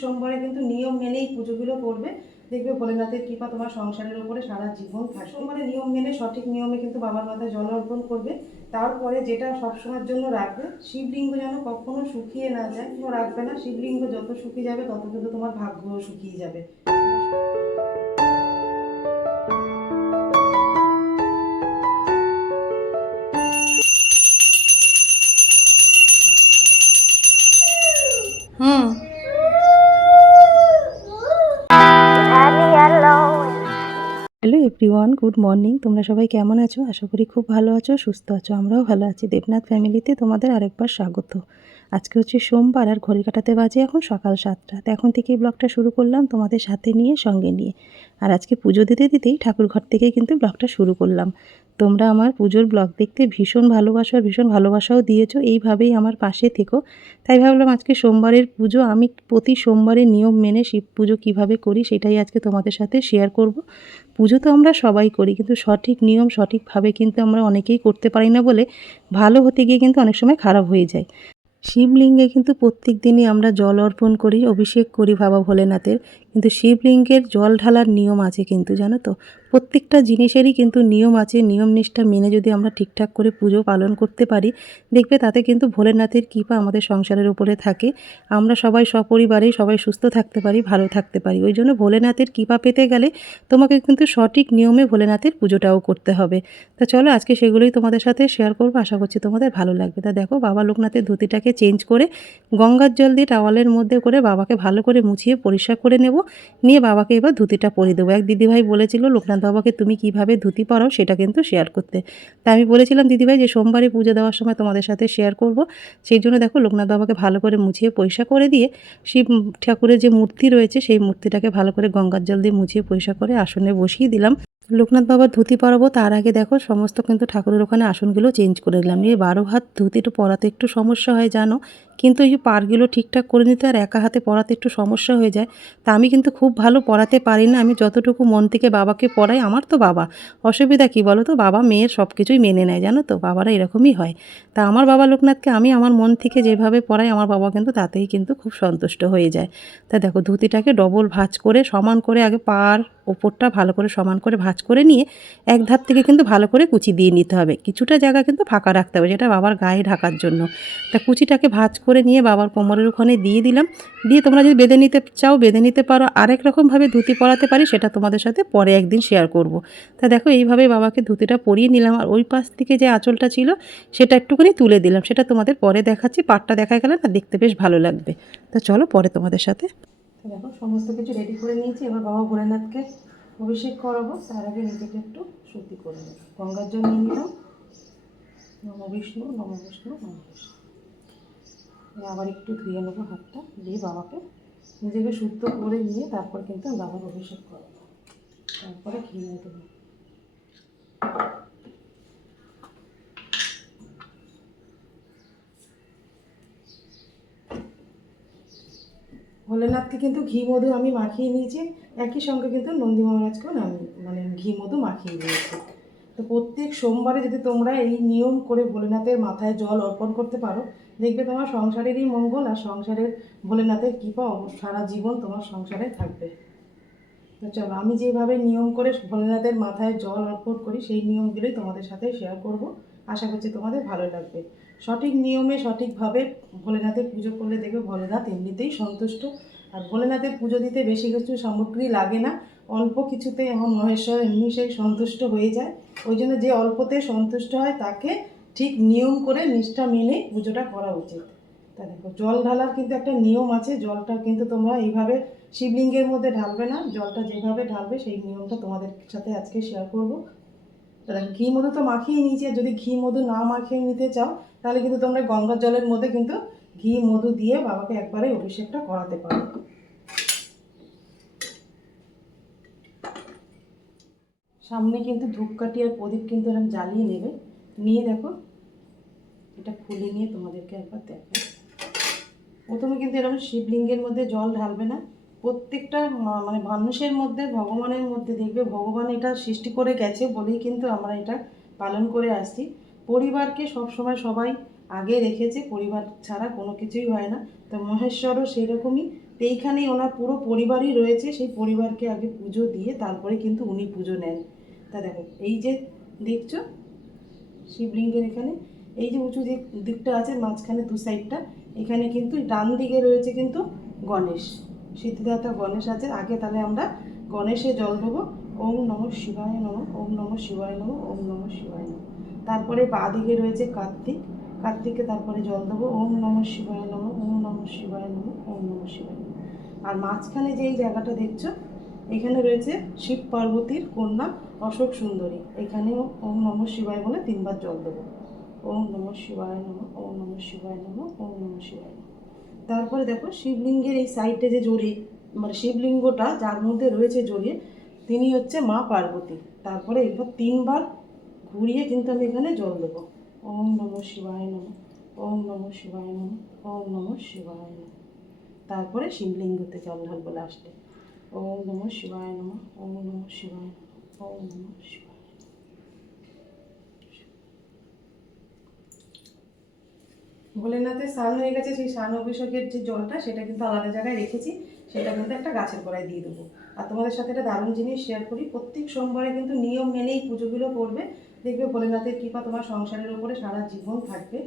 সোমবারে কিন্তু নিয়ম মেনেই পুজোগুলো করবে দেখবে ভোলেনাথের কৃপা তোমার সংসারের উপরে সারা জীবন থাকে। সোমবারে নিয়ম মেনে সঠিক নিয়মে কিন্তু বাবার মাথায় জল অর্পণ করবে। তারপরে যেটা সবসময়ের জন্য রাখবে, শিবলিঙ্গ যেন কখনো শুকিয়ে না যায় রাখবে না। শিবলিঙ্গ যত শুকিয়ে যাবে, তত কিন্তু তোমার ভাগ্য শুকিয়ে যাবে। এভরিওয়ান গুড মর্নিং তোমরা সবাই কেমন আছো? আশা করি খুব ভালো আছো, সুস্থ আছো, আমরাও ভালো আছি। দেবনাথ ফ্যামিলিতে তোমাদের আরেকবার স্বাগত। আজকে হচ্ছে সোমবার আর ঘড়ি কাটাতে বাজে এখন সকাল সাতটা। তো এখন থেকেই ব্লগটা শুরু করলাম তোমাদের সাথে নিয়ে, সঙ্গে নিয়ে। আর আজকে পুজো দিতে দিতেই ঠাকুর ঘর থেকেই কিন্তু ব্লগটা শুরু করলাম। তোমরা আমার পুজোর ব্লগ দেখতে ভীষণ ভালোবাসো আর ভীষণ ভালোবাসাও দিয়েছ, এইভাবেই আমার পাশে থেকো। তাই ভাবলাম আজকে সোমবারের পুজো, আমি প্রতি সোমবারের নিয়ম মেনে শিব পুজো কীভাবে করি সেটাই আজকে তোমাদের সাথে শেয়ার করব। পুজো তো আমরা সবাই করি, কিন্তু সঠিক নিয়ম, সঠিকভাবে কিন্তু আমরা অনেকেই করতে পারি না বলে ভালো হতে গিয়ে কিন্তু অনেক সময় খারাপ হয়ে যায়। শিবলিঙ্গে কিন্তু প্রত্যেক দিনই আমরা জল অর্পণ করি, অভিষেক করি বাবা ভোলেনাথের। কিন্তু শিবলিঙ্গের জল ঢালার নিয়ম আছে কিন্তু, জানো তো? প্রত্যেকটা জিনিসেরই কিন্তু নিয়ম আছে নিয়ম নিষ্ঠা মেনে যদি আমরা ঠিকঠাক করে পুজো পালন করতে পারি, দেখবে তাতে কিন্তু ভোলেনাথের কৃপা আমাদের সংসারের উপরে থাকে। আমরা সবাই সপরিবারেই সবাই সুস্থ থাকতে পারি, ভালো থাকতে পারি। ওই জন্য ভোলেনাথের কৃপা পেতে গেলে তোমাকে কিন্তু সঠিক নিয়মে ভোলেনাথের পুজোটাও করতে হবে। তা চলো আজকে সেগুলোই তোমাদের সাথে শেয়ার করব, আশা করছি তোমাদের ভালো লাগবে। তা দেখো, বাবা লোকনাথের ধুতিটাকে চেঞ্জ করে গঙ্গার জল দিয়ে টাওয়ালের মধ্যে করে বাবাকে ভালো করে মুছিয়ে পরিষ্কার করে নেব। নিয়ে বাবাকে এবার ধুতিটা পরিয়ে দেবো। এক দিদিভাই বলেছিল, লোকনাথ বাবাকে তুমি কীভাবে ধুতি পরাও সেটা কিন্তু শেয়ার করতে। তাই আমি বলেছিলাম, দিদিভাই, যে সোমবারে পুজো দেওয়ার সময় তোমাদের সাথে শেয়ার করব, সেই জন্য দেখো লোকনাথ বাবাকে ভালো করে মুছিয়ে পয়সা করে দিয়ে, শিব ঠাকুরের যে মূর্তি রয়েছে সেই মূর্তিটাকে ভালো করে গঙ্গার জল দিয়ে মুছিয়ে পয়সা করে আসনে বসিয়ে দিলাম। লোকনাথ বাবার ধুতি পরাবো, তার আগে দেখো সমস্ত কিন্তু ঠাকুরের ওখানে আসনগুলো চেঞ্জ করে দিলাম। নিয়ে বারো হাত ধুতিটা পরাতে একটু সমস্যা হয়, জানো? কিন্তু এই পারগুলো ঠিকঠাক করে নিতে আর একা হাতে পরাতে একটু সমস্যা হয়ে যায়, তা আমি কিন্তু খুব ভালো পড়াতে পারি না। আমি যতটুকু মন থেকে বাবাকে পড়াই, আমার তো বাবা। অসুবিধা কি বলো তো? বাবা মেয়ের সব কিছুই মেনে নেয়, জানো তো? বাবারা এরকমই হয়। তা আমার বাবা লোকনাথকে আমি আমার মন থেকে যেভাবে পড়াই, আমার বাবা কিন্তু তাতেই কিন্তু খুব সন্তুষ্ট হয়ে যায়। তা দেখো, ধুতিটাকে ডবল ভাঁজ করে, সমান করে আগে পার ওপরটা ভালো করে সমান করে ভাঁজ করে নিয়ে এক ধার থেকে কিন্তু ভালো করে কুচি দিয়ে নিতে হবে। কিছুটা জায়গা কিন্তু ফাঁকা রাখতে হবে, যেটা বাবার গায়ে ঢাকার জন্য। তা কুচিটাকে ভাঁজ করে নিয়ে বাবার কোমরের ওখানে দিয়ে দিলাম। দিয়ে তোমরা যদি বেঁধে নিতে চাও, বেঁধে নিতে পারো। আরেক রকমভাবে ধুতি পরাতে পারি, সেটা তোমাদের সাথে পরে একদিন শেয়ার করব। তা দেখো, এইভাবে বাবাকে ধুতিটা পরিয়ে নিলাম। আর ওই পাশ থেকে যে আঁচলটা ছিল, সেটা একটুখানি তুলে দিলাম। সেটা তোমাদের পরে দেখাচ্ছি। পাটটা দেখা গেলে না দেখতে বেশ ভালো লাগবে। তা চলো পরে তোমাদের সাথে। দেখো, সমস্ত কিছু রেডি করে নিয়েছি। এবার বাবা ভোলেনাথকে অভিষেক করাবো। তার আগে নিজেকে একটু শুদ্ধি করে নেব। গঙ্গার জল নিয়ে নিলাম। নম বিষ্ণু নম বিষ্ণু নম বিষ্ণু। আবার একটু ধুয়ে নেব হাতটা, দিয়ে বাবাকে নিজেকে শুদ্ধ করে নিয়ে তারপর কিন্তু বাবার অভিষেক করব। তারপরে ঘি দেবো ভোলেনাথকে কিন্তু ঘি মধু আমি মাখিয়ে নিয়েছি, একই সঙ্গে কিন্তু নন্দী মহারাজকেও আমি মানে ঘি মধু মাখিয়ে নিয়েছি। তো প্রত্যেক সোমবারে যদি তোমরা এই নিয়ম করে ভোলেনাথের মাথায় জল অর্পণ করতে পারো দেখবে তোমার সংসারেরই মঙ্গল আর সংসারের ভোলেনাথের কৃপা সারা জীবন তোমার সংসারে থাকবে। তো চলো, আমি যেভাবে নিয়ম করে ভোলেনাথের মাথায় জল অর্পণ করি, সেই নিয়মগুলোই তোমাদের সাথে শেয়ার করব। আশা করছি তোমাদের ভালো লাগবে। সঠিক নিয়মে সঠিকভাবে ভোলেনাথের পুজো করলে দেখবে ভোলেনাথ এমনিতেই সন্তুষ্ট। আর ভোলেনাথের পুজো দিতে বেশি কিছু সামগ্রী লাগে না। অল্প কিছুতে এমন মহেশ্বর এমনি সেই সন্তুষ্ট হয়ে যায়। ওই জন্য যে অল্পতে সন্তুষ্ট হয় তাকে ঠিক নিয়ম করে নিষ্ঠা মেনে পুজোটা করা উচিত। তা দেখো, জল ঢালার কিন্তু একটা নিয়ম আছে, জলটা কিন্তু তোমরা এইভাবে শিবলিঙ্গের মধ্যে ঢালবে না, জলটা যেভাবে ঢালবে সেই নিয়মটা তোমাদের সাথে আজকে শেয়ার করব। ঘি মধু তো মাখিয়ে নিয়েছি যদি ঘি মধু না মাখিয়ে নিতে চাও, তাহলে কিন্তু তোমরা গঙ্গার জলের মধ্যে কিন্তু ঘি মধু দিয়ে বাবাকে একবারে অভিষেকটা করাতে পারো। সামনে কিন্তু ধূপকাঠি আর প্রদীপ কিন্তু এরকম জ্বালিয়ে নেবে। নিয়ে দেখো। এটা খুলে নিয়ে তোমাদেরকে একবার দেখো প্রথমে কিন্তু এরকম শিবলিঙ্গের মধ্যে জল ঢালবে না। প্রত্যেকটা মানে মানুষের মধ্যে, ভগবানের মধ্যে দেখবে ভগবান এটা সৃষ্টি করে গেছে বলেই কিন্তু আমরা এটা পালন করে আসছি। পরিবারকে সবসময় সবাই আগে রেখেছে, পরিবার ছাড়া কোনো কিছুই হয় না। তো মহেশ্বরও সেরকমই। তো এইখানেই ওনার পুরো পরিবারই রয়েছে, সেই পরিবারকে আগে পুজো দিয়ে তারপরে কিন্তু উনি পুজো নেন। তা দেখো, এই যে দেখছ শিবলিঙ্গের এখানে। এই যে উঁচু যে দিকটা আছে, মাঝখানে দু সাইডটা এখানে কিন্তু ডান দিকে রয়েছে কিন্তু গণেশ। সিদ্ধিদাতা গণেশ আছে। আগে তাহলে আমরা গণেশে জল দেবো। ওম নম শিবায় নম, ওম নম শিবায় নম, ওম নম শিবায় নম। তারপরে বাঁ দিকে রয়েছে কার্তিক। কার্তিককে তারপরে জল দেবো। ওম নম শিবায় নম, ওম নম শিবায় নম, ওম নম শিবায় নম। আর মাঝখানে যে এই জায়গাটা দেখছ এখানে রয়েছে শিব পার্বতীর কন্যা অশোক সুন্দরী। এখানেও ওম নম শিবায় বলে তিনবার জল দেবো। ওম নম শিবায় নম, ওম নম শিবায় নম, ওম নম শিবায় নম। তারপরে দেখো শিবলিঙ্গের এই সাইডে যে জড়িয়ে মানে শিবলিঙ্গটা যার মধ্যে রয়েছে জড়িয়ে তিনি হচ্ছে মা পার্বতী। তারপরে এরপর তিনবার ঘুরিয়ে কিন্তু আমি এখানে জল দেবো। ওম নম শিবায় নম, ওম নম শিবায় নম, ওম নম শিবায় নম। তারপরে শিবলিঙ্গতে জল ঢালবো লাস্টে ওম নম শিবায় নম ওম নম শিবায় ওম। ভোলেনাথের স্নান হয়ে গেছে, সেই স্নান অভিষেকের যে জলটা, সেটা কিন্তু আলাদা জায়গায় রেখেছি, সেটা কিন্তু একটা গাছের গোড়ায় দিয়ে দেবো। আর তোমাদের সাথে একটা দারুণ জিনিস শেয়ার করি, প্রত্যেক সোমবারে কিন্তু নিয়ম মেনেই পুজোগুলো করবে। দেখবে ভোলেনাথের কৃপা তোমার সংসারের উপরে সারা জীবন থাকবে।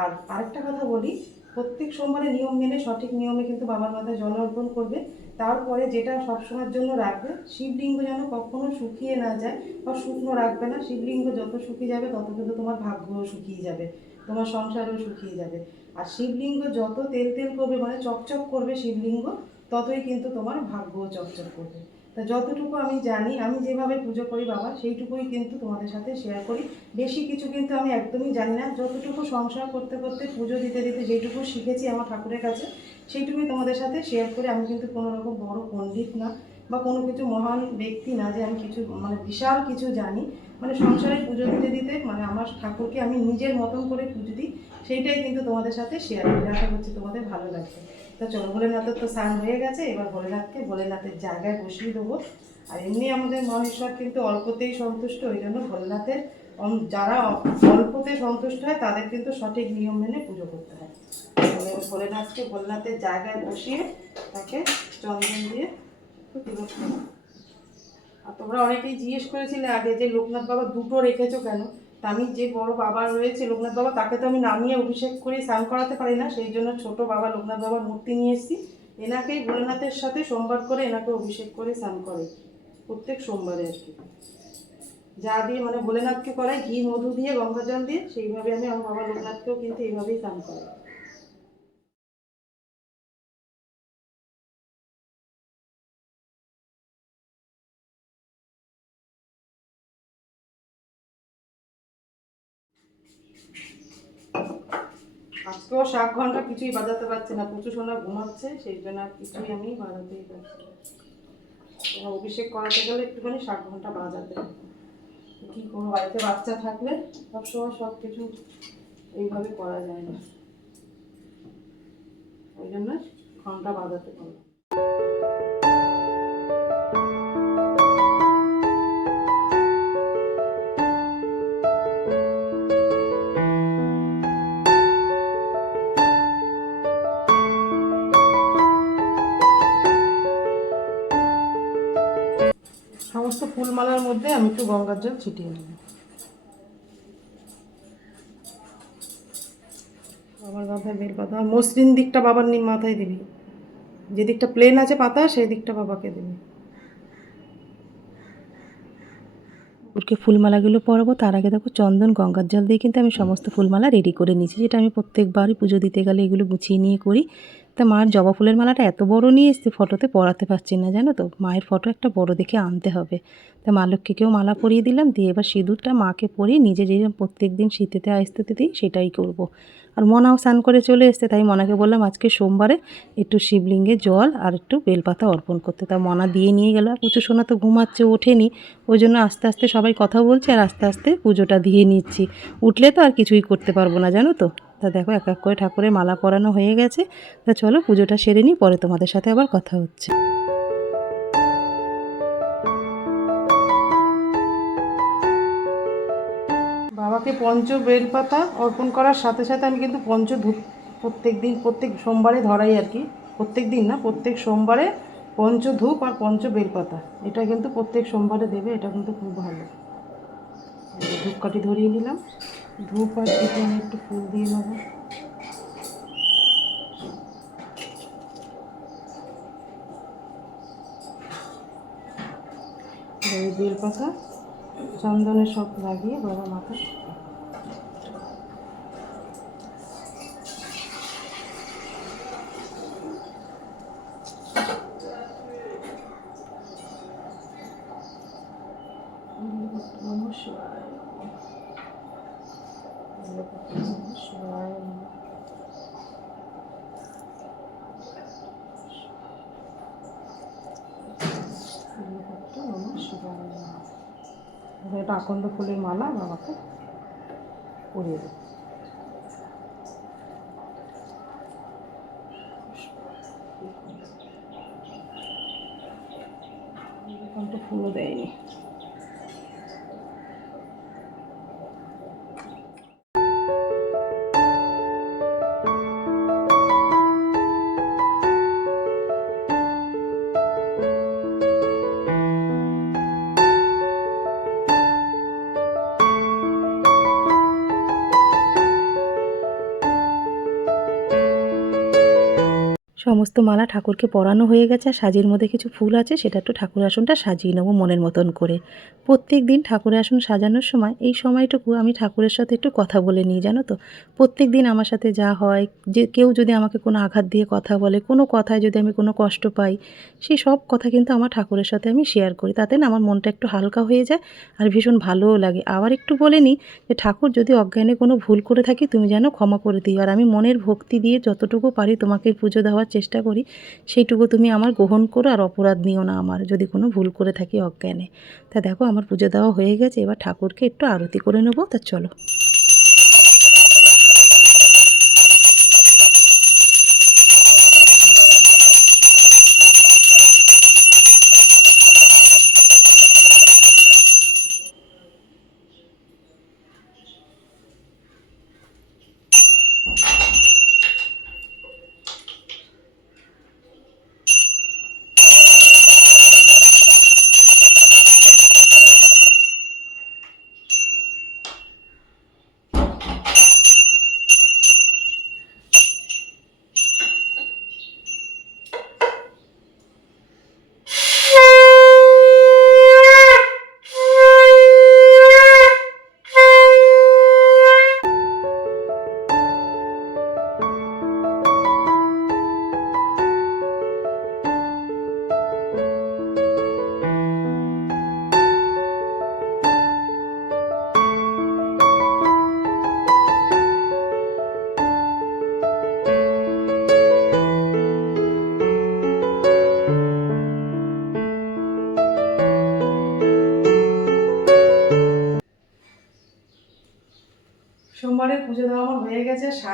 আর আরেকটা কথা বলি, প্রত্যেক সোমবারে নিয়ম মেনে সঠিক নিয়মে কিন্তু বাবার মাথায় জল অর্পণ করবে। তারপরে যেটা সবসময়ের জন্য রাখবে, শিবলিঙ্গ যেন কখনো শুকিয়ে না যায় বা শুকনো রাখবে না। শিবলিঙ্গ যত শুকিয়ে যাবে, তত কিন্তু তোমার ভাগ্যও শুকিয়ে যাবে, তোমার সংসারও শুকিয়ে যাবে। আর শিবলিঙ্গ যত তেল তেল করবে মানে চকচক করবে শিবলিঙ্গ, ততই কিন্তু তোমার ভাগ্যও চকচক করবে। তা যতটুকু আমি জানি, আমি যেভাবে পুজো করি বাবা, সেইটুকুই কিন্তু তোমাদের সাথে শেয়ার করি। বেশি কিছু কিন্তু আমি একদমই জানি না। যতটুকু সংসার করতে করতে পুজো দিতে দিতে যেটুকু শিখেছি আমার ঠাকুরের কাছে সেইটুকুই তোমাদের সাথে শেয়ার করে। আমি কিন্তু কোনো রকম বড় পণ্ডিত না বা কোনো কিছু মহান ব্যক্তি না যে আমি কিছু মানে বিশাল কিছু জানি। মানে সংসারে পুজো দিতে দিতে মানে আমার ঠাকুরকে আমি নিজের মতন করে পুজো দিই, সেইটাই কিন্তু তোমাদের সাথে শেয়ার করি। আশা করছি তোমাদের ভালো লাগবে। তা চলো, ভোলেনাথের তো স্নান হয়ে গেছে। এবার ভোলেনাথকে ভোলেনাথের জায়গায় বসিয়ে দেবো। আর এমনি আমাদের মহেশ্বর কিন্তু অল্পতেই সন্তুষ্ট, ওই জন্য ভোলেনাথের যারা অল্পতে সন্তুষ্ট হয়, তাদের কিন্তু সঠিক নিয়ম মেনে পুজো করতে হয়। ভোলেনাথকে ভোলেনাথের জায়গায় বসিয়ে তাকে চন্দন দিয়ে আর তোমরা অনেকেই জিজ্ঞেস করেছিলে আগে যে লোকনাথ বাবা দুটো রেখেছো কেন? তা আমি যে বড় বাবা রয়েছে, লোকনাথ বাবা, তাকে তো আমি নামিয়ে অভিষেক করে স্নান করাতে পারি না, সেই জন্য ছোট বাবা লোকনাথ বাবার মূর্তি নিয়ে এসেছি। এনাকেই ভোলেনাথের সাথে সোমবার করে এনাকে অভিষেক করে স্নান করে, প্রত্যেক সোমবারে আর কি। যা দিয়ে মানে ভোলেনাথকে করাই, ঘি, মধু দিয়ে গঙ্গা জল দিয়ে, সেইভাবে আমি আমার বাবা লোকনাথকেও কিন্তু এইভাবেই স্নান করাই। আজকেও শাক ঘণ্টা কিছুই বাজাতে পারছে না, প্রচুর সোনা ঘুমাচ্ছে, সেই জন্য আর কিছুই আমি বাজাতেই পারছি না। অভিষেক করাতে গেলে একটুখানি শাক ঘণ্টা বাজাতে। কী করব, বাড়িতে বাচ্চা থাকলে সবসময় সব কিছু এইভাবে করা যায় না ওই জন্য ঘণ্টা বাজাতে পারব ফুলমালার মধ্যে আমি একটু গঙ্গার জল ছিটিয়ে নেব। বাবার মাথায় বেল পাতা। মসৃণ দিকটা বাবার নি মাথায় দিবি। যে দিকটা প্লেন আছে পাতা, সেই দিকটা বাবাকে দিবি। ওরকে ফুলমালাগুলো পরাবো, তার আগে দেখো চন্দন, গঙ্গার জল দিয়ে কিন্তু আমি সমস্ত ফুলমালা রেডি করে নিয়েছি, যেটা আমি প্রত্যেকবারই পুজো দিতে গেলে এগুলো গুছিয়ে নিয়ে করি। তা মার জবা ফুলের মালাটা এত বড় নিয়ে এসছে, ফটোতে পরাতে পারছি না, জানো তো? মায়ের ফটো একটা বড় দেখে আনতে হবে। তা মা লক্ষ্মীকেও মালা পরিয়ে দিলাম, দিয়ে এবার সিঁদুরটা মাকে পরিয়ে নিজে যেরকম প্রত্যেক দিন শীতেতে আসতে দিই, সেটাই করব। আর মনাও স্নান করে চলে এসছে, তাই মনাকে বললাম আজকে সোমবারে একটু শিবলিঙ্গে জল আর একটু বেলপাতা অর্পণ করতে। তা মনা দিয়ে নিয়ে গেল, আর পুজো সোনা তো ঘুমাচ্ছে, ওঠেনি। ওই জন্য আস্তে আস্তে সবাই কথা বলছে, আর আস্তে আস্তে পুজোটা দিয়ে নিচ্ছি। উঠলে তো আর কিছুই করতে পারব না, জানো তো? তা দেখো এক এক করে ঠাকুরের মালা পরানো হয়ে গেছে। তা চলো পুজোটা সেরে নিই, পরে তোমাদের সাথে আবার কথা হচ্ছে। বাবাকে পঞ্চ বেলপাতা অর্পণ করার সাথে সাথে আমি কিন্তু পঞ্চ ধূপ প্রত্যেক দিন, প্রত্যেক সোমবারে ধরাই আর কি। প্রত্যেক দিন না, প্রত্যেক সোমবারে পঞ্চ ধূপ আর পঞ্চ বেলপাতা। এটা কিন্তু প্রত্যেক সোমবারে দেবে, এটা কিন্তু খুব ভালো। ধূপকাঠি ধরিয়ে নিলাম। ধূপ আর দিতে আমি একটু ফুল দিয়ে নেব। এই বেলপাতা চন্দনের সব লাগিয়ে বাবা মাথায় নমঃ শিবায় নমঃ শিবায় এটা আকন্দ ফুলের মালা বাবাকে পরিয়ে দেবো। সমস্ত মালা ঠাকুরকে পরানো হয়ে গেছে, আর সাজির মধ্যে কিছু ফুল আছে, সেটা একটু ঠাকুর আসনটা সাজিয়ে নেব মনের মতন করে। প্রত্যেক দিন ঠাকুরের আসন সাজানোর সময়, এই সময়টুকু আমি ঠাকুরের সাথে একটু কথা বলে নিই, জানো তো? প্রত্যেক দিন আমার সাথে যা হয়, যে কেউ যদি আমাকে কোনো আঘাত দিয়ে কথা বলে, কোনো কথায় যদি আমি কোনো কষ্ট পাই সেই সব কথা কিন্তু আমার ঠাকুরের সাথে আমি শেয়ার করি। তাতে না আমার মনটা একটু হালকা হয়ে যায় আর ভীষণ ভালোও লাগে। আবার একটু বলে নিই যে ঠাকুর যদি অজ্ঞানে কোনো ভুল করে থাকি, তুমি যেন ক্ষমা করে দিও। আর আমি মনের ভক্তি দিয়ে যতটুকু পারি তোমাকে পুজো দেওয়ার চেষ্টা করি, সেইটুকু তুমি আমার গ্রহণ করো আর অপরাধ নিও না আমার। যদি কোনো ভুল করে থাকি অজ্ঞানে। তা দেখো, আমার পুজো দেওয়া হয়ে গেছে, এবার ঠাকুরকে একটু আরতি করে নেব, তা চলো।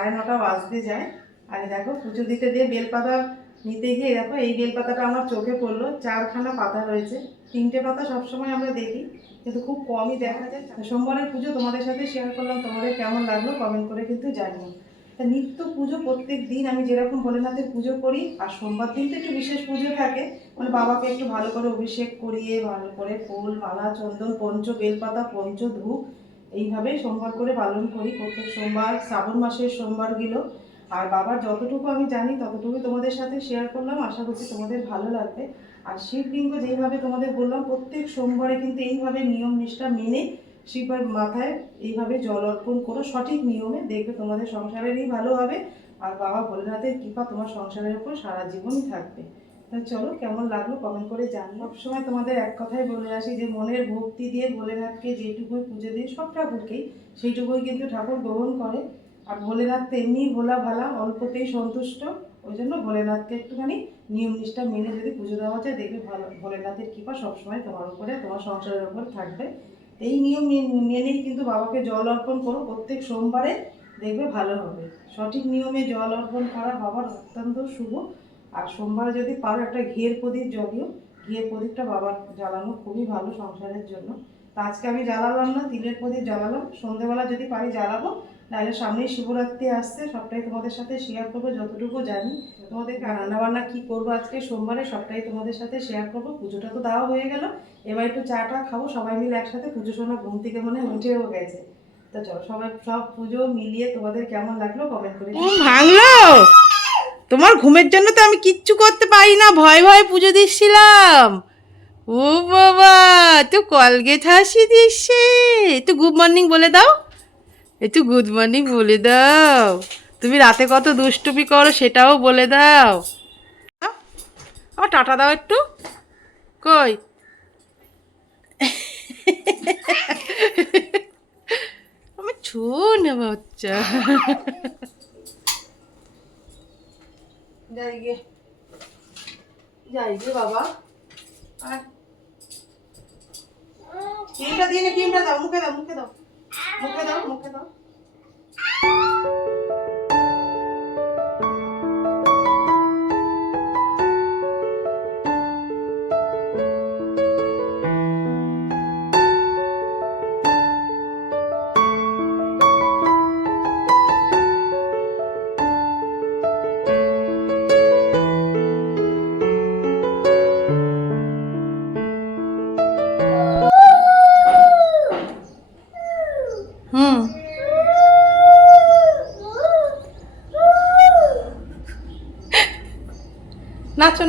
সাড়ে নটা বাজতে যায়। আর দেখো পুজো দিতে দিয়ে বেলপাতা নিতে গিয়ে দেখো এই বেলপাতাটা আমার চোখে পড়ল। চারখানা পাতা রয়েছে। তিনটে পাতা সবসময় আমরা দেখি, কিন্তু খুব কমই দেখা যায়। সোমবারের পুজো তোমাদের সাথে শেয়ার করলাম, তোমাদের কেমন লাগল কমেন্ট করে কিন্তু জানিও। তা নিত্য পুজো প্রত্যেক দিন আমি যেরকম ভোলেনাথের পুজো করি, আর সোমবার দিন তো একটু বিশেষ পুজো থাকে মানে বাবাকে একটু ভালো করে অভিষেক করিয়ে, ভালো করে ফুল, মালা, চন্দন, পঞ্চ, বেলপাতা, পঞ্চ, ধূপ এইভাবেই সোমবার করে পালন করি। প্রত্যেক সোমবার, শ্রাবণ মাসের সোমবারগুলো। আর বাবার যতটুকু আমি জানি ততটুকু তোমাদের সাথে শেয়ার করলাম। আশা করছি তোমাদের ভালো লাগবে। আর শিবলিঙ্গ যেইভাবে তোমাদের বললাম, প্রত্যেক সোমবারে কিন্তু এইভাবে নিয়ম নিষ্ঠা মেনে শিবের মাথায় এইভাবে জল অর্পণ করো। সঠিক নিয়মে দেখবে তোমাদের সংসারেরই ভালো হবে। আর বাবা ভোলেনাথের কৃপা তোমার সংসারের উপর সারা জীবনই থাকবে। তা চলো, কেমন লাগল কমেন্ট করে জানি সবসময় তোমাদের এক কথাই বলে আসি যে, মনের ভক্তি দিয়ে ভোলেনাথকে যেটুকুই পুজো দিয়ে সব ঠাকুরকেই, সেইটুকুই কিন্তু ঠাকুর গ্রহণ করে। আর ভোলেনাথ এমনি ভোলা ভালা, অল্পতেই সন্তুষ্ট। ওই জন্য ভোলেনাথকে একটুখানি নিয়ম নিষ্ঠা মেনে যদি পুজো দেওয়া যায়, দেখবে ভালো ভোলেনাথের কৃপা সবসময় তোমার উপরে, তোমার সংসারের উপর থাকবে। এই নিয়ম মেনে- মেনেই কিন্তু বাবাকে জল অর্পণ করো। প্রত্যেক সোমবারে দেখবে ভালো হবে। সঠিক নিয়মে জল অর্পণ করা বাবার অত্যন্ত শুভ। আর সোমবারে যদি পারো একটা ঘিয়ের প্রদীপ জ্বলিও। ঘিয়ের প্রদীপটা বাবার জ্বালানো খুবই ভালো সংসারের জন্য। তা আজকে আমি জ্বালালাম না, তিলের প্রদীপ জ্বালালাম। সন্ধেবেলা যদি পারি জ্বালাবো, নাহলে সামনেই শিবরাত্রি আসছে, সবটাই তোমাদের সাথে শেয়ার করব, যতটুকু জানি। তোমাদেরকে রান্না বান্না কি করব আজকে সোমবারে, সবটাই তোমাদের সাথে শেয়ার করব। পুজোটা তো দেওয়া হয়ে গেল। এবার একটু চাটা খাব, সবাই মিলে একসাথে পুজো সময় ঘুম থেকে মনে উঠেও গেছে। তো চলো, সবাই সব পুজো মিলিয়ে তোমাদের কেমন লাগল কমেন্ট করে তোমার ঘুমের জন্য তো আমি কিচ্ছু করতে পারি না, ভয় ভয় পুজো দিচ্ছিলাম। ও বাবা তো কলগেট হাসি দিচ্ছে। একটু গুড মর্নিং বলে দাও। একটু গুড মর্নিং বলে দাও। তুমি রাতে কত দুষ্টুপি করো সেটাও বলে দাও। আমার টাটা দাও একটু। কই? আমার ছো না বাচ্চা যাই গে যাই গে বাবা ক্রিমটা দিয়ে ক্রিমটা দাও, মুখে দাও মুখে দাও মুখে দাও মুখে দাও।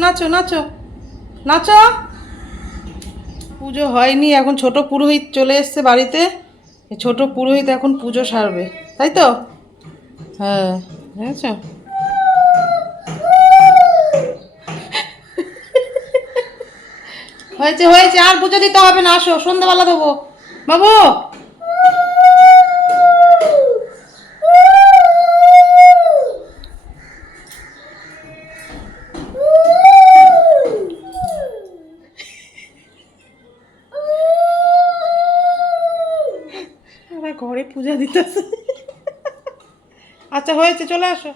নাচো নাচো। নাচো। পুজো হয়নি, এখন ছোট পুরোহিত চলে এসছে বাড়িতে। ছোট পুরোহিত এখন পুজো সারবে, তাই তো? হ্যাঁ বুঝেছ হয়েছে হয়েছে, আর পুজো দিতে হবে না, আসো, সন্ধ্যাবেলা দেবো। বাবু! পূজা দিতেছে। আচ্ছা হয়েছে চলে আসো।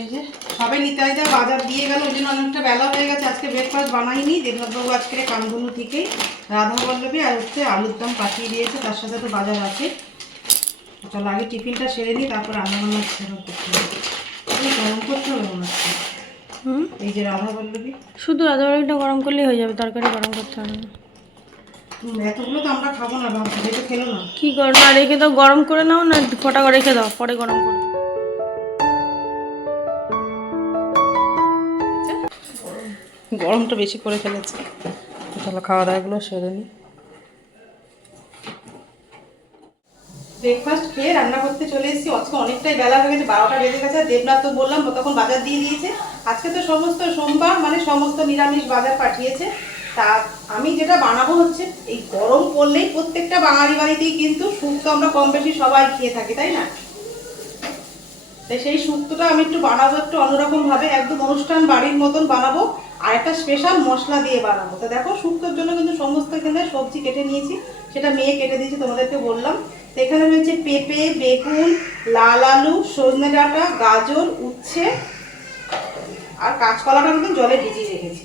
এই যে সবাই নিতে হয় বাজার দিয়ে গেল ওই জন্য অনেকটা বেলা হয়ে গেছে আজকে ব্রেকফাস্ট বানাইনি দেবনাথবাবু আজকে কামধনু থেকেই রাধা বল্লভী আর হচ্ছে আলুর দম পাঠিয়ে দিয়েছে তার সাথে তো বাজার আছে। চলো আগে টিফিনটা সেরে নিই তারপর রান্না বান্না সেরকম করতে হবে। গরম করতে হবে মনে হচ্ছে। হুম? এই যে রাধা বল্লভী শুধু রাধাবাড়িটা গরম করলেই হয়ে যাবে তরকারি গরম করতে হবে না। এতগুলো তো আমরা খাব না খেলো না। কি করো না রেখে দাও গরম করে নাও না ফটা করে রেখে দাও পরে গরম করো। গরমটা বেশি করে ফেলেছে। চলো খাওয়া দাওয়াগুলো সেরে নিই ব্রেকফাস্ট খেয়ে রান্না করতে চলে এসেছি আজকে অনেকটাই বেলা হয়ে গেছে বারোটা বেজে গেছে দেবনাথ তো বললাম তখন বাজার দিয়ে দিয়েছে। আজকে তো সমস্ত সোমবার মানে সমস্ত নিরামিষ বাজার পাঠিয়েছে। তা আমি যেটা বানাবো হচ্ছে, এই গরম পড়লেই প্রত্যেকটা বাঙালি বাড়িতেই কিন্তু শুক্তো আমরা কম বেশি সবাই খেয়ে থাকি, তাই না? তাই সেই শুক্তোটা আমি একটু বানাবো, একটু অন্যরকম ভাবে, একদম অনুষ্ঠান বাড়ির মতন বানাবো, আর একটা স্পেশাল মশলা দিয়ে বানাবো। তো দেখো শুক্তোর জন্য কিন্তু সমস্ত এখানে সবজি কেটে নিয়েছি, সেটা মেয়ে কেটে দিয়েছি, তোমাদেরকে বললাম। তো এখানে রয়েছে পেঁপে, বেগুন, লাল আলু, সজনে ডাঁটা, গাজর, উচ্ছে, আর কাঁচকলাটা কিন্তু জলে ভিজিয়ে রেখেছি।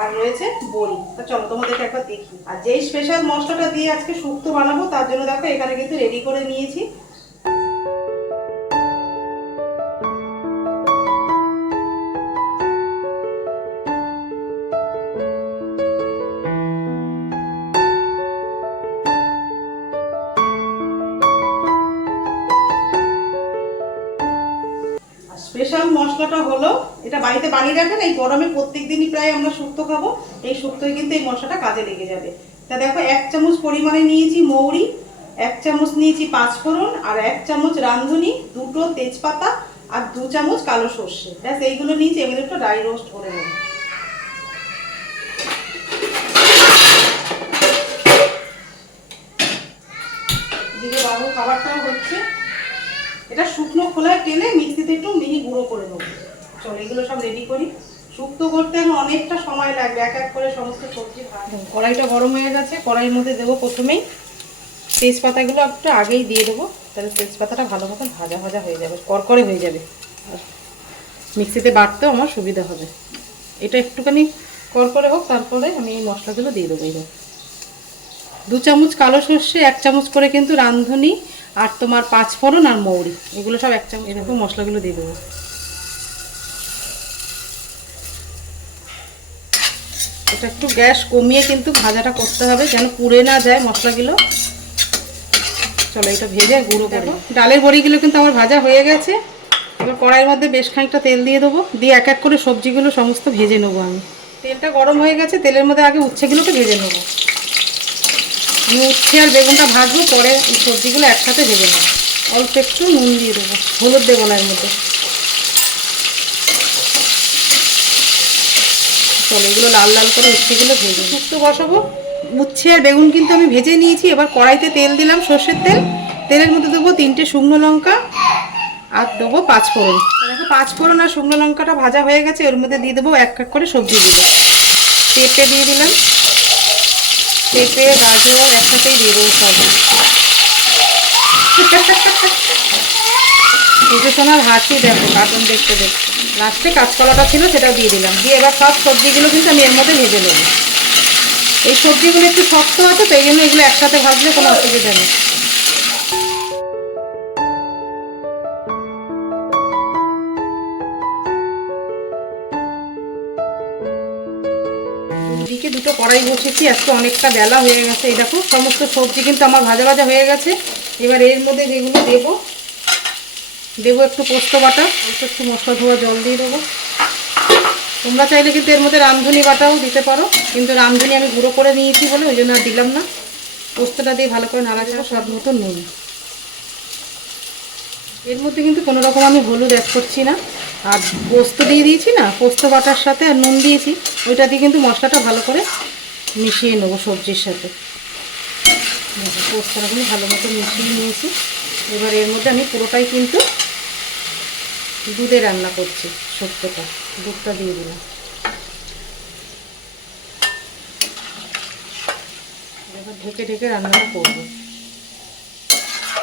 আর রয়েছে বড়ি। তা চলো তোমাদেরকে একবার দেখি। আর যেই স্পেশাল মশলাটা দিয়ে আজকে শুক্তো বানাবো, তার জন্য দেখো এখানে কিন্তু রেডি করে নিয়েছি এটা বাড়িতে বানিয়ে রাখেন এই গরমে প্রত্যেক দিনই প্রায় আমরা শুক্তো খাব, এই শুক্তোয় কিন্তু এই মশলাটা কাজে লেগে যাবে। তা দেখো, এক চামচ পরিমাণে নিয়েছি মৌরি, এক চামচ নিয়েছি পাঁচফোড়ন, আর এক চামচ রাঁধুনি, দুটো তেজপাতা, আর দু চামচ কালো সর্ষে। ব্যাস, এইগুলো নিয়েছি এগুলো একটু ড্রাই রোস্ট করে নেব। বাবু খাবারটাও হচ্ছে। এটা শুকনো খোলায় টেনে মিক্সিতে একটু মিহি গুঁড়ো করে নেব। চলো, এগুলো সব রেডি করি। শুক্তো করতে এখন অনেকটা সময় লাগবে, এক এক করে সমস্ত সবজি ভাজা কড়াইটা গরম হয়ে গেছে, কড়াইয়ের মধ্যে দেবো প্রথমেই তেজপাতাগুলো একটু আগেই দিয়ে দেবো, তাহলে তেজপাতাটা ভালো মতন ভাজা ভাজা হয়ে যাবে, করকরে হয়ে যাবে। মিক্সিতে বাটতেও আমার সুবিধা হবে। এটা একটুখানি করকরে হোক, তারপরে আমি এই মশলাগুলো দিয়ে দেবো এইবার দু চামচ কালো সর্ষে, এক চামচ করে কিন্তু রাঁধুনি, আর তোমার পাঁচ ফোড়ন আর মৌরি, এগুলো সব এক চামচ, এরকম মশলাগুলো দিয়ে দেবো। এটা একটু গ্যাস কমিয়ে কিন্তু ভাজাটা করতে হবে যেন পুড়ে না যায় মশলাগুলো। চলো এটা ভেজে গুঁড়ো করব ডালের বড়িগুলো কিন্তু আমার ভাজা হয়ে গেছে। এবার কড়াইয়ের মধ্যে বেশ খানিকটা তেল দিয়ে দেবো। দিয়ে এক এক করে সবজিগুলো সমস্ত ভেজে নেব আমি। তেলটা গরম হয়ে গেছে তেলের মধ্যে আগে উচ্ছেগুলোকে ভেজে নেব। আমি উচ্ছে আর বেগুনটা ভাজবো পরে সবজিগুলো একসাথে ভেজে নেব। অল্প একটু নুন দিয়ে দেবো হলুদ দেবো না এর মধ্যে। চলো, এগুলো লাল লাল করে উচ্ছেগুলো ভেজে শুক্তো বসাবো। উচ্ছে আর বেগুন কিন্তু আমি ভেজে নিয়েছি। এবার কড়াইতে তেল দিলাম, সর্ষের তেল। তেলের মধ্যে দেবো তিনটে শুকনো লঙ্কা আর দেবো পাঁচ ফোড়ন দেখো পাঁচ ফোড়ন আর শুকনো লঙ্কাটা ভাজা হয়ে গেছে। এর মধ্যে দিয়ে দেবো এক এক করে সবজি সবজিগুলো পেঁপে দিয়ে দিলাম। পেঁপে, গাজর একসাথেই দিয়ে দেবো সব পুজো সোনার হাসি দেখো কার্টুন দেখতে দেখতে। লাস্টে কাঁচকলাটা ছিল, সেটাও দিয়ে দিলাম। দিয়ে এবার সব সবজিগুলো কিন্তু আমি এর মধ্যে ভেজে নেব। এই সবজিগুলো একটু শক্ত আছে, তো এই জন্য এগুলো একসাথে ভাজলে কোনো অসুবিধা নেই। দিকে দুটো কড়াই বসেছি, আজকে অনেকটা বেলা হয়ে গেছে। এই দেখো, সমস্ত সবজি কিন্তু আমার ভাজা ভাজা হয়ে গেছে। এবার এর মধ্যে যেগুলো দেবো দেবো একটু পোস্ত বাটা অল্প একটু মশলা ধোয়া জল দিয়ে দেবো। তোমরা চাইলে কিন্তু এর মধ্যে রাঁধুনি বাটাও দিতে পারো, কিন্তু রাঁধুনি আমি গুঁড়ো করে নিয়েছি বলে ওই জন্য আর দিলাম না। পোস্তটা দিয়ে ভালো করে নাড়া দেবো স্বাদ মতো নুন। এর মধ্যে কিন্তু কোনো রকম আমি হলুদ অ্যাড করছি না। আর পোস্ত দিয়ে দিয়েছি না, পোস্ত বাটার সাথে আর নুন দিয়েছি, ওইটা দিয়ে কিন্তু মশলাটা ভালো করে মিশিয়ে নেব সবজির সাথে। পোস্তটা কিন্তু ভালো মতো মিশিয়ে নিয়েছি। এবার এর মধ্যে আমি পুরোটাই কিন্তু দুধে রান্না করছি শুক্তোটা দুধটা দিয়ে দিলাম। এবার ঢেকে ঢেকে রান্নাটা করব।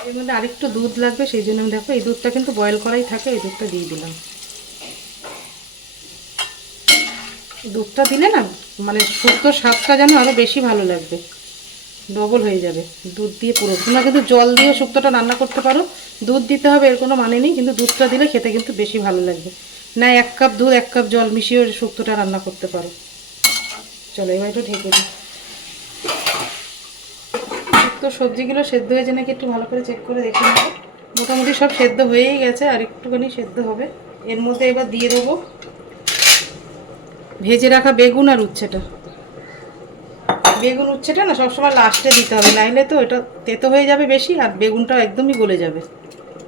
এর মধ্যে আরেকটু দুধ লাগবে, সেই জন্য আমি দেখো এই দুধটা কিন্তু বয়েল করাই থাকে, এই দুধটা দিয়ে দিলাম। দুধটা দিলে না মানে শুক্তোর স্বাদটা যেন আরও বেশি ভালো লাগবে। ডবল হয়ে যাবে। দুধ দিয়ে পুরো। তোমরা কিন্তু জল দিয়ে শুক্তোটা রান্না করতে পারো। দুধ দিতে হবে এর কোনো মানে নেই, কিন্তু দুধটা দিলে খেতে কিন্তু বেশি ভালো লাগবে। না, এক কাপ দুধ, এক কাপ জল মিশিয়ে শুক্তোটা রান্না করতে পারো। চলো, এবার একটু ঢেকে দিই। তো সবজিগুলো সেদ্ধ হয়েছে নাকি একটু ভালো করে চেক করে দেখে নেব। মোটামুটি সব সেদ্ধ হয়েই গেছে, আর একটুখানি সেদ্ধ হবে। এর মধ্যে এবার দিয়ে দেবো ভেজে রাখা বেগুন আর উচ্ছেটা। বেগুন উচ্ছেটা না সবসময় লাস্টে দিতে হবে, নাইলে তো এটা তেতো হয়ে যাবে বেশি আর বেগুনটাও একদমই গলে যাবে।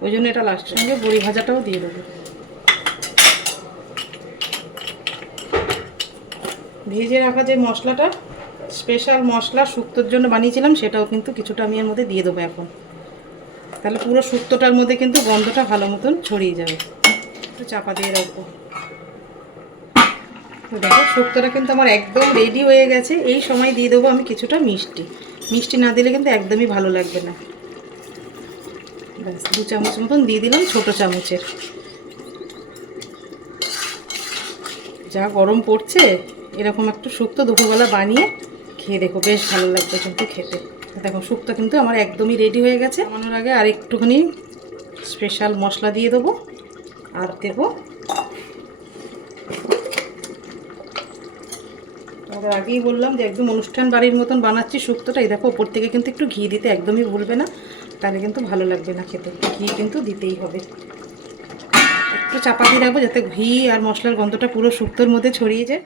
ওই জন্য এটা লাস্টের সঙ্গে বড়ি ভাজাটাও দিয়ে দেবো। ভেজে রাখা যে মশলাটা স্পেশাল মশলা শুক্তোর জন্য বানিয়েছিলাম, সেটাও কিন্তু কিছুটা আমি এর মধ্যে দিয়ে দেবো এখন। তাহলে পুরো শুক্তোটার মধ্যে কিন্তু গন্ধটা ভালো মতন ছড়িয়ে যাবে। একটু চাপা দিয়ে রাখব। দেখো শুক্তোটা কিন্তু আমার একদম রেডি হয়ে গেছে। এই সময় দিয়ে দেবো আমি কিছুটা মিষ্টি। মিষ্টি না দিলে কিন্তু একদমই ভালো লাগবে না। ব্যাস, দু চামচ মতন দিয়ে দিলাম ছোট চামচের। যা গরম পড়ছে, এরকম একটু শুক্তো দুপুরবেলা বানিয়ে খেয়ে দেখো, বেশ ভালো লাগবে কিন্তু খেতে। দেখো, শুক্তো কিন্তু আমার একদমই রেডি হয়ে গেছে। বানানোর আগে আর একটুখানি স্পেশাল মশলা দিয়ে দেবো। আর দেবো তোমাদের আগেই বললাম যে একদম অনুষ্ঠান বাড়ির মতন বানাচ্ছি শুক্তটা। এই দেখো, ওপর থেকে কিন্তু একটু ঘি দিতে একদমই ভুলবে না। তাহলে কিন্তু ভালো লাগবে না খেতে। ঘি কিন্তু দিতেই হবে। একটু চাপা দিয়ে রাখব যাতে ঘি আর মশলার গন্ধটা পুরো শুক্তোর মধ্যে ছড়িয়ে যায়।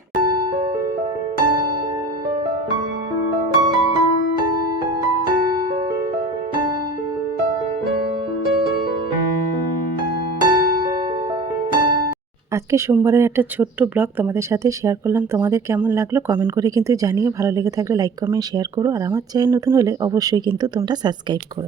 আজকে সোমবারের একটা ছোট্ট ব্লগ তোমাদের সাথে শেয়ার করলাম। তোমাদের কেমন লাগল কমেন্ট করে কিন্তু জানিও। ভালো লেগে থাকলে লাইক, কমেন্ট, শেয়ার করো। আর আমার চ্যানেল নতুন হলে অবশ্যই কিন্তু তোমরা সাবস্ক্রাইব করো।